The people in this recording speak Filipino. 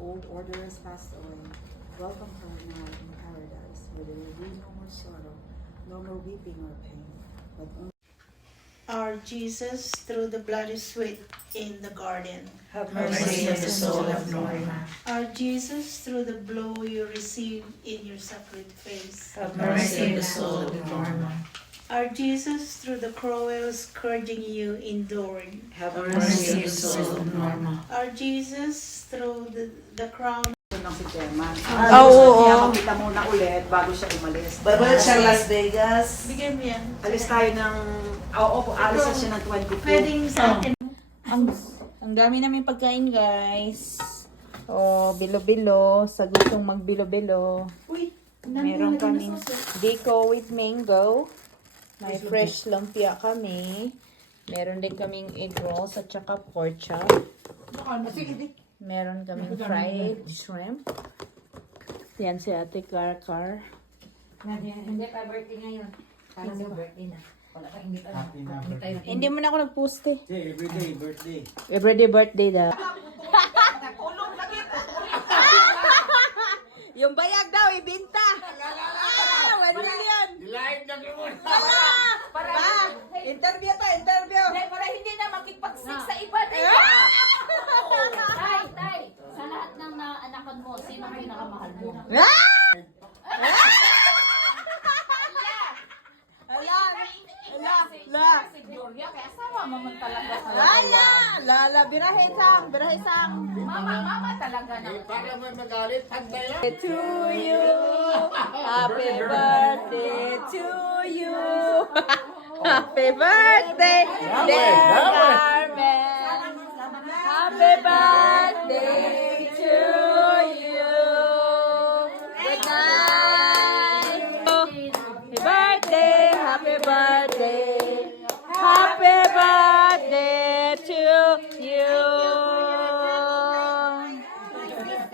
old order has passed away. Welcome her now in paradise, where there will be no more sorrow, no more weeping or pain, but only Our Jesus, through the bloody sweat in the garden. Have mercy on the soul of Norma. Our Jesus, through the blow you received in your sacred face. Have mercy on the soul of Norma. Our Jesus, through the cruel scourging you endured. Have mercy on the soul of Norma. Our Jesus, through the crown. ng si Tema. Oo. Kaya makita muna ulit bago siya umalis. Babalik siya Las Vegas. Bigyan mo yan. Alis tayo ng... Oo, alis na siya ng 22. Pwedeng sa akin. Ang dami namin pagkain, guys. Oh, bilo-bilo. Sa gustong magbilo-bilo. Uy, Meron kaming Biko with mango. May fresh lumpia kami. Meron din kaming egg rolls at saka pork chop. Meron kaming fried shrimp. Yan si Ate Car. Hindi pa birthday ngayon. Para sa birthday na. Wala ka hindi pa. Happy na birthday. Hindi mo na ako nag-post eh. Everyday birthday. Everyday birthday daw. Yung bayag daw, ibinta. 1 million. Live na naman. Para Interview to, interview. para hindi na makipagsik sa iba. Tay, sa lahat ng naanakan mo, sino ang pinakamahal mo? Si Gloria, kaya asawa mo man talaga sa Birahe sang. Mama talaga na. Para may magalit, handa yan. To you. Happy birthday to you. Happy birthday, dear Carmen. Happy birthday to you. Good night. Happy birthday, happy birthday.